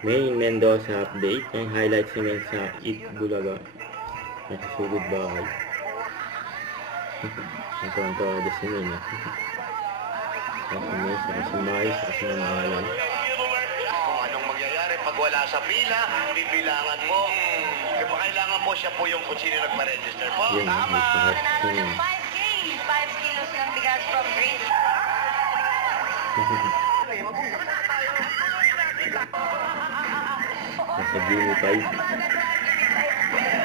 May Mendoza update. Yung highlights naman sa Eat Bulaga. Nakasugod bahay. Ito ang tawa si May. Kasi May, saka si Mais, saka si Mamahalan. Kung anong mangyayari pag wala sa pila, bibilangan mo. Kaya kailangan mo siya po yung kung sino nagpa-register po. Yun, Tama! may Nanalo ng 5K. 5 kilos ng bigas from Green. Nasa Gini 5.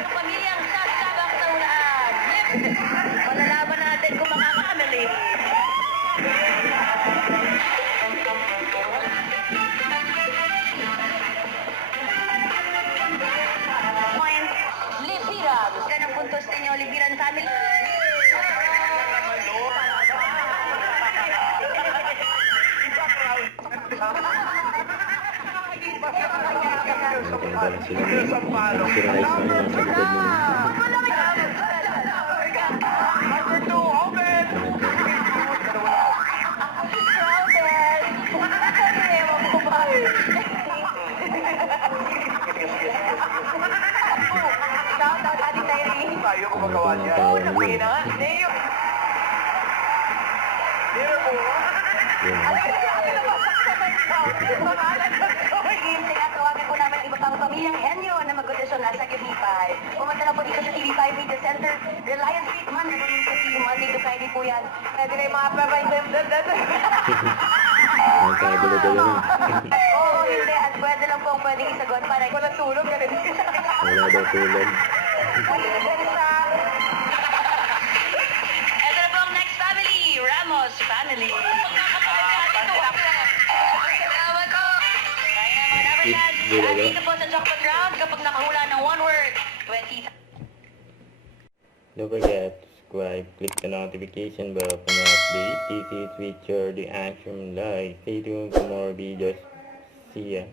Pamilyang sasabak sa ulaan. Malalaman natin kung makakamali. Point, Lipiran. Yan ang puntos ninyo, Lipiran family. Nakatanggalan sila May. Si Rice naman nasa likod mo. Tayo kung magawa niya. Tawa naman. Yun. Tawagan po namin iba pang pamilyang henyo na mag-audition nasa TV5. Pumunta na po dito sa TV5 Media Center, Reliance Street, Manila, Monday to Friday po yan. Pwede na yung mga Ang kagulo-gulo na. Oo, hindi. At pwede lang po ang pwedeng isagot para wala tulog. Wala daw tulog. Ito na po ang next family, Ramos family. Salamat po. Kaya naman, Averland. At dito po sa jackpot round, kapag nakahula ng one word, 20. Don't forget to subscribe, click the notification bell for more updates. This is Richard the Action Live. Stay tuned for more videos. See ya.